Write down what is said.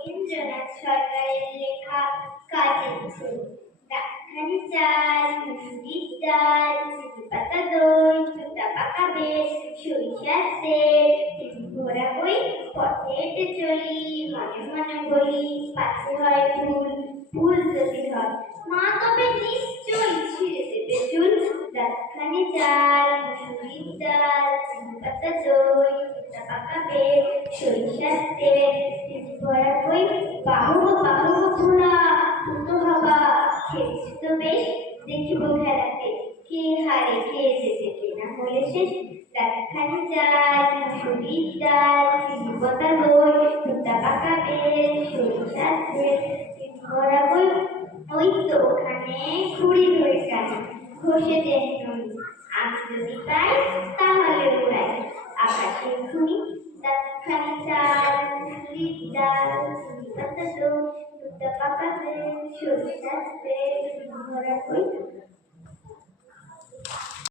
রবীন্দ্রনাথ সরকারের লেখা কাজের ফুল। ডাক্তারি চাল, মুসুরির ডাল, চিনি পাতা দই, চুটা পাকা বেশ, সরিষার তেল, চিনি ভরা বই, পথে হেঁটে চলি, মনে মনে বলি, পাশে হয় ফুল, ফুল যদি হয় মা তবে নিশ্চয়ই ছিঁড়ে দেবে চুল। ডাক্তারি চাল, মুসুরির ডাল, চিনি পাতা দই, চুটা পাকা বেশ, সরিষার তেল, চিনি ভরা বই, বাহু বাহু ভোলা দুটো হবা, খেয়েছি তো বেশ, দেখিব খেলাতে কে হারে কে যেতে কে না হলে শেষ। ডাক্তারি চাল, মুসুরির ডাল, চিনি পাতা দই, চুটা পাকা বেশ, সরিষার তেল, চিনি ভরা বই, ওই তো ওখানে ঘুড়ি ধরে টানি, ঘষে দেন নই, আমি যদি পাই তাহলে উড়াই আকাশের ঘুড়ি। ডাক্তারি চাল, মুসুরির ডাল, চিনি পাতা দই, চুটা পাকা বেশ, সরিষার তেল, চিনি ভরা বই,